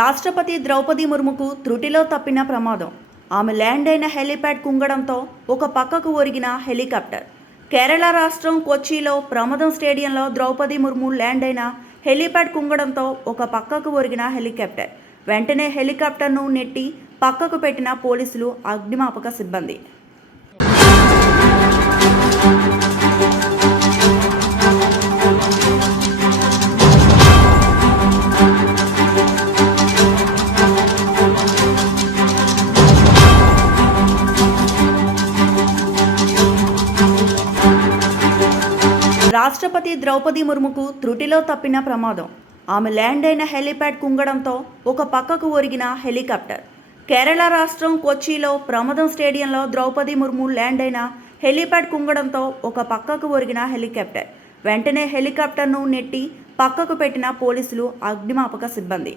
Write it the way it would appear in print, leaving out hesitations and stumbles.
రాష్ట్రపతి ద్రౌపది ముర్ముకు త్రుటిలో తప్పిన ప్రమాదం. ఆమె ల్యాండ్ అయిన హెలీప్యాడ్ కుంగడంతో ఒక పక్కకు ఒరిగిన హెలికాప్టర్. కేరళ రాష్ట్రం కొచ్చిలో ప్రమాదం స్టేడియంలో ద్రౌపది ముర్ము ల్యాండ్ అయిన హెలీప్యాడ్ కుంగడంతో ఒక పక్కకు ఒరిగిన హెలికాప్టర్. వెంటనే హెలికాప్టర్ను నెట్టి పక్కకు పెట్టిన పోలీసులు, అగ్నిమాపక సిబ్బంది. రాష్ట్రపతి ద్రౌపది ముర్ముకు త్రుటిలో తప్పిన ప్రమాదం. ఆమె ల్యాండ్ అయిన హెలీప్యాడ్ కుంగడంతో ఒక పక్కకు ఒరిగిన హెలికాప్టర్. కేరళ రాష్ట్రం కొచ్చిలో ప్రమాదం స్టేడియంలో ద్రౌపది ముర్ము ల్యాండ్ అయిన హెలీప్యాడ్ కుంగడంతో ఒక పక్కకు ఒరిగిన హెలికాప్టర్. వెంటనే హెలికాప్టర్ను నెట్టి పక్కకు పెట్టిన పోలీసులు, అగ్నిమాపక సిబ్బంది.